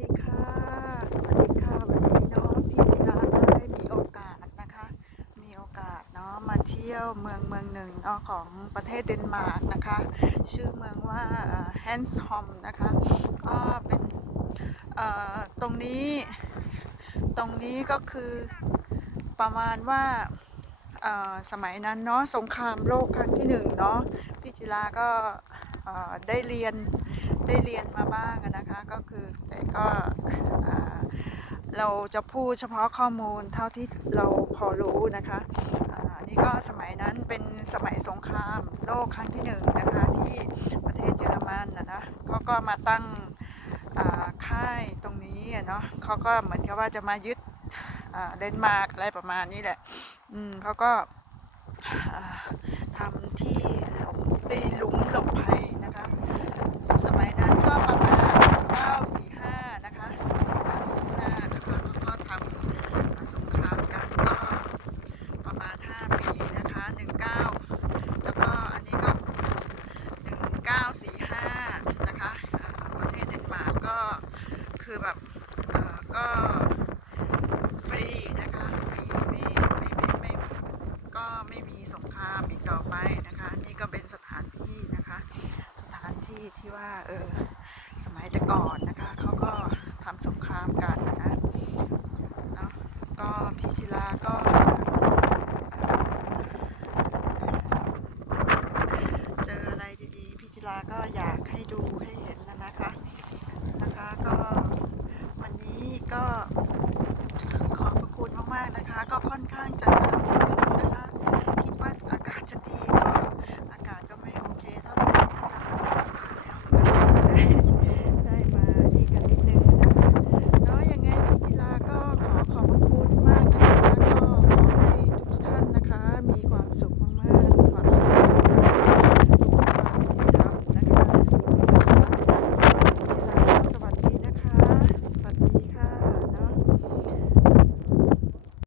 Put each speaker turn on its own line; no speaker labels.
ดีค่ะ สวัสดีค่ะ วันนี้เนาะพี่จิราก็ได้มีโอกาสนะคะ มีโอกาสเนาะมาเที่ยวเมืองเมืองหนึ่งเนาะของประเทศเดนมาร์กนะคะ ชื่อเมืองว่าแฮนส์ฮอมนะคะ ก็เป็นเอ่อตรงนี้ ตรงนี้ก็คือประมาณว่าเอ่อสมัยนั้นเนาะสงครามโลกครั้งที่หนึ่งเนาะพี่จิราก็ได้เรียนได้เรียนมาบ้างนะคะ ก็คือ เราจะพูดเฉพาะข้อมูลเท่าที่เราพอรู้นะคะอ่านี่ก็สมัยนั้นเป็นสมัยสงครามโลกครั้งที่หนึ่งนะคะที่ประเทศเยอรมันนะนะเขาก็มาตั้งอาค่ายตรงนี้เนาะเขาก็เหมือนกับว่าจะมายึดอ่าเดนมาร์กอะไรประมาณนี้แหละอืมเขาก็ทำที่หลุมเอ้ยหลุมหลบภัย คือแบบก็ฟรีนะคะ ฟรีไม่ไม่ไม่ไม่ก็ไม่มีสงครามอีกต่อไปนะคะ นี่ก็เป็นสถานที่นะคะ สถานที่ที่ว่าเออสมัยแต่ก่อนนะคะเขาก็ทำสงครามกันนะนะก็พิชิลาก็เจออะไรดีพีชิลาก็อยาก นะคะ ก็